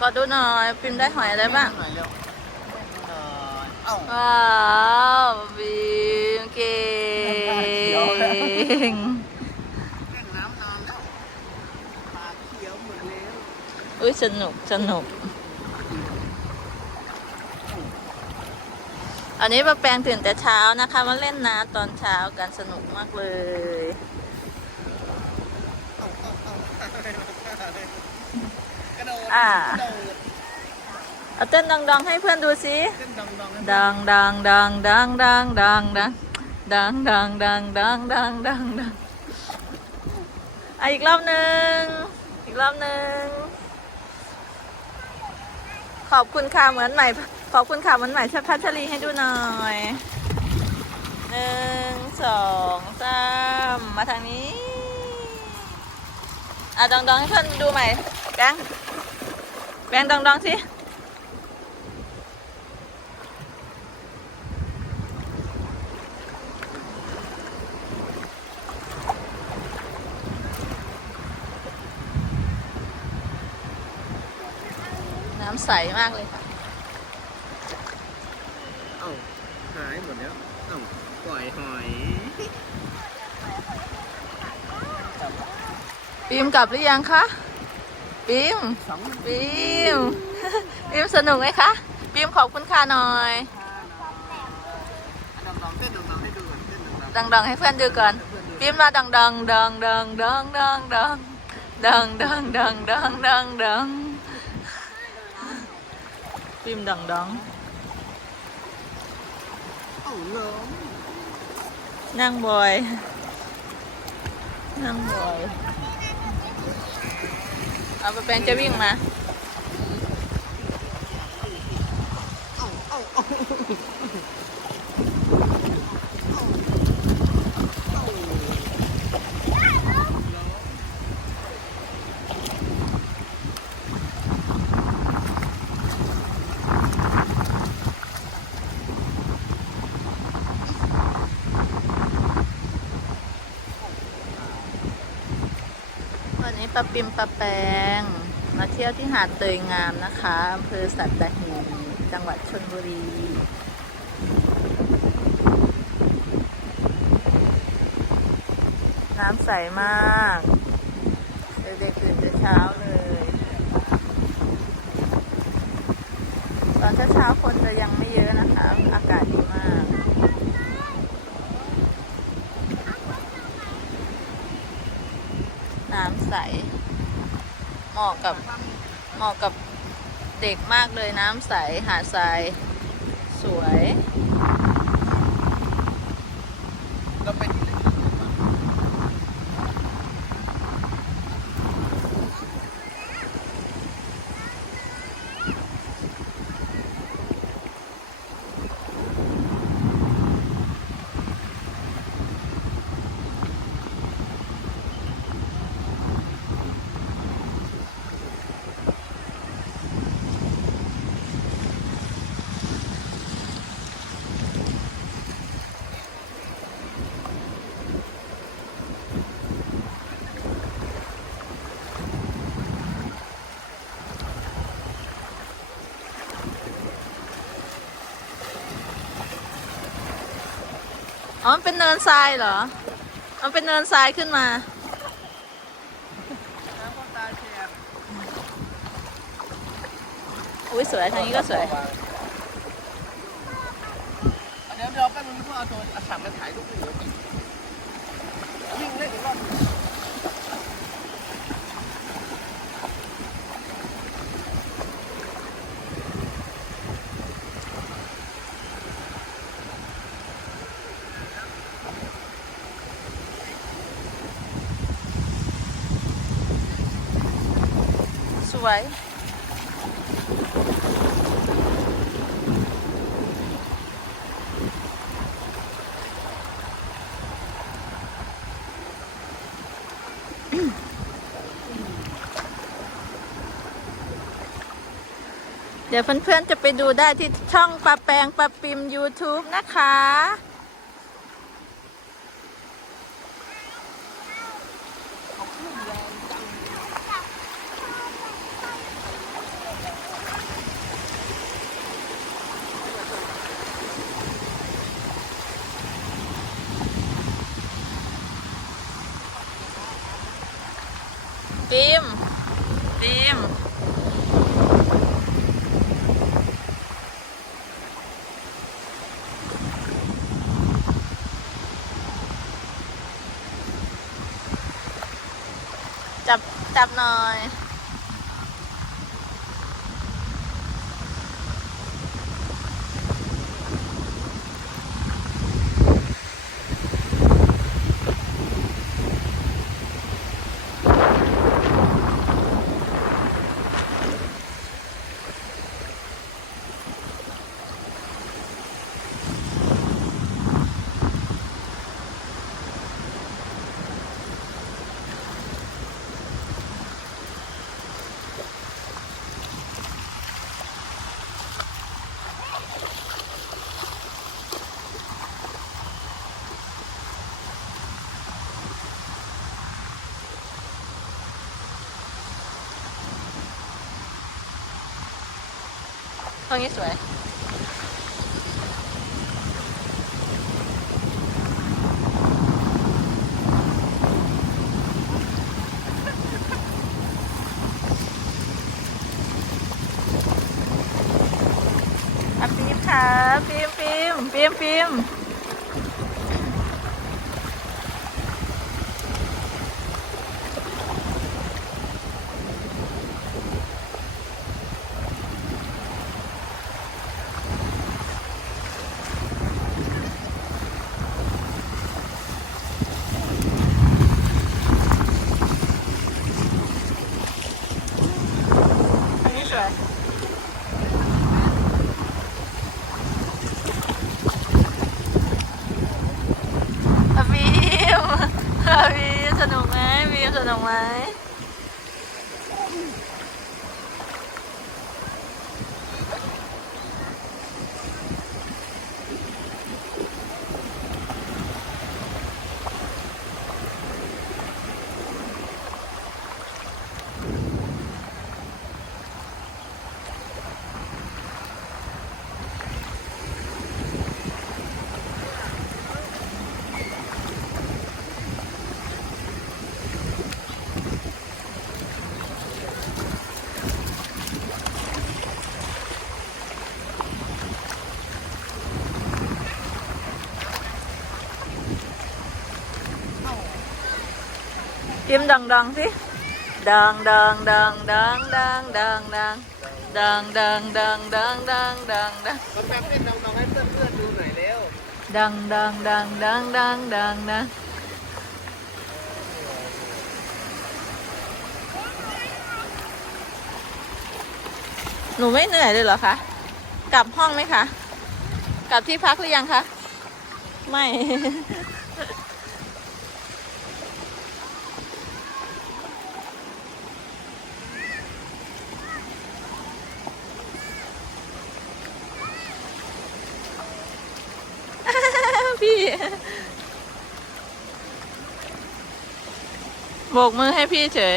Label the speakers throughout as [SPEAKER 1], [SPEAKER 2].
[SPEAKER 1] ก็ดูหน่อยปิมได้หอยอะไรบ้าง
[SPEAKER 2] หน่อยเร็วหน่อยเอ้า
[SPEAKER 1] ว้าวปิมเก่
[SPEAKER 2] เขียวแล้ว
[SPEAKER 1] ง
[SPEAKER 2] เล่นน้ำนานแล้วปากเขียวหมดแล้ว
[SPEAKER 1] อุ้ยสนุกสนุก อันนี้ป้าแปงตื่นแต่เช้านะคะ มาเล่นน้ำตอนเช้ากันสนุกมากเลย
[SPEAKER 2] กระโดด
[SPEAKER 1] อ่า
[SPEAKER 2] กระ
[SPEAKER 1] เอาเต้นดังๆให้เพื่อนดูสิ
[SPEAKER 2] ดังๆ
[SPEAKER 1] ดังดังดังดังดังดังดังดังดังดังดังดังดังดังอะอีกรอบหนึ่งอีกรอบหนึ่งขอบคุณค่ะเหมือนใหม่ ขอบคุณค่ะเหมือนใหม่ชัพัชรีให้ดูหน่อยหนึ่งสองสามมาทางนี้ อะดองดองให้เพื่อนดูใหม่แบง แบงค์ดองดองสิน้ำใสมากเลยค่ะ
[SPEAKER 2] เอ้าหายหมดแล้ว เอ้าปล่อยหอย
[SPEAKER 1] ปิมกลับหรือยังคะ ปิม
[SPEAKER 2] สอง
[SPEAKER 1] ปิมปิมสนุกไหมคะปิมขอบคุณค่ะหน่อย
[SPEAKER 2] ดองๆเต้นดองๆให้ดูก่อนเต้นดองๆ
[SPEAKER 1] ดังดังๆให้เพื่อนดูก่อนปิมมาดังดังดังดังดังดังดังดังดังดังดังดังดังปิมดังดัง
[SPEAKER 2] เอ้าล้ม
[SPEAKER 1] นั่งบอยนั่งบอย เอาไปแปลงจะวิ่งมา
[SPEAKER 2] เอ้าเอ้าเอ้า
[SPEAKER 1] วันนี้ป้าปิมป้าแปงมาเที่ยวที่หาดเตยงามนะคะอำเภอสัตหีบจังหวัดชนบุรีน้ำใสมากเด็กๆตื่นแต่เช้าเลย ตอนเช้าๆคนจะยังไม่เยอะนะคะ อากาศดีมาก น้ำ ใส เหมาะกับเหมาะกับเด็กมากเลยน้ำใสหาดทรายสวย อ๋อมันเป็นเนินทรายเหรอ มันเป็นเนินทรายขึ้นมา
[SPEAKER 2] น้ำก็ตาแฉะ
[SPEAKER 1] อุ้ยสวย ทางนี้ก็สวย
[SPEAKER 2] เดี๋ยวเดี๋ยวแป๊บนึงพ่อเอาตัวเอาสามมาถ่ายรูปให้ดูวิ่งเล่นอีกรอบ
[SPEAKER 1] ส วยเดี๋ยวเพื่อนๆ จะไปดูได้ที่ช่องปลาแปงปลาปิม YouTube นะคะฟิล์มฟิล์ม จับหน่อย รงนี้สวยอะฟิล์มค่ะฟิล์มฟิล์มฟิล์มฟิล์มอันนี้สวย อะฟิล์มอะฟิล์มสนุกไหมฟิล์มสนุกไหม ฟิล์มดังดังๆสิดังดังดังดังดังดังดังดังดังดังดังดังดังดัง
[SPEAKER 2] ก็แป๊บเล่นน้องๆให้เพื่อนๆดูหน่อยเร็ว
[SPEAKER 1] ดังดังดังดังดังดังดังหนูไม่เหนื่อยเลยเหรอคะ กลับห้องไหมคะ กลับที่พักหรือยังคะ ไม่ พี่โบกมือให้พี่เฉย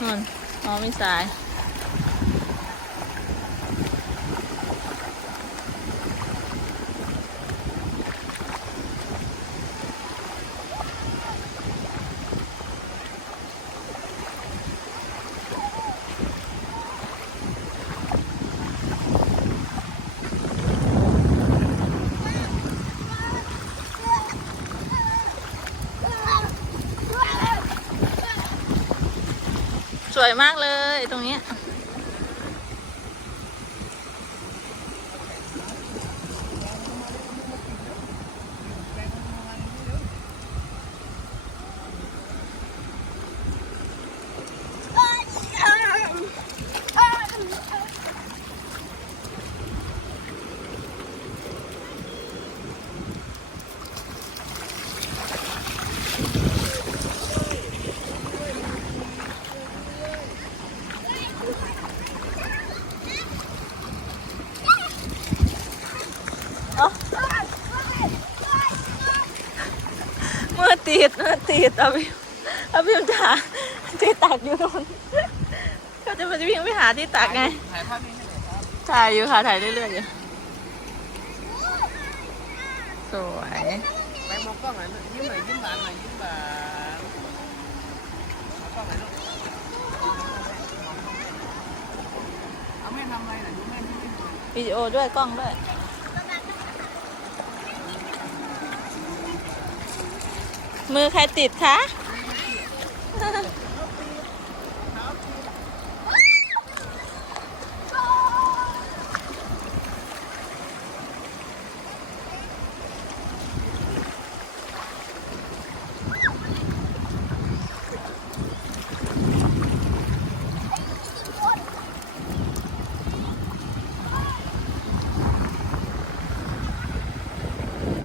[SPEAKER 1] นู่นอ๋อไม่สาย วยมากเลยตรงนี้ ติดมือติดเอาพี่เอาพี่จ๋าที่ตักอยู่ตรงนั้นเขาจะมาวิ่งไปหาที่ตักไง
[SPEAKER 2] ถ่ายภาพนี้ให้หน่อยครับ
[SPEAKER 1] ถ่ายอยู่ค่ะ ถ่ายเรื่อยๆอยู่ สวย
[SPEAKER 3] เไป
[SPEAKER 2] มองกล้องหน่อยยิ้มหน่อยยิ้มหวานหน่อยยิ้มหวานมองกล้องหน่อยลูกเอาแม่ทำอะไรหน่อยดูแม่ที่ยิ้มหน่อย
[SPEAKER 1] วิดีโอด้วยกล้องด้วย มือใครติดคะ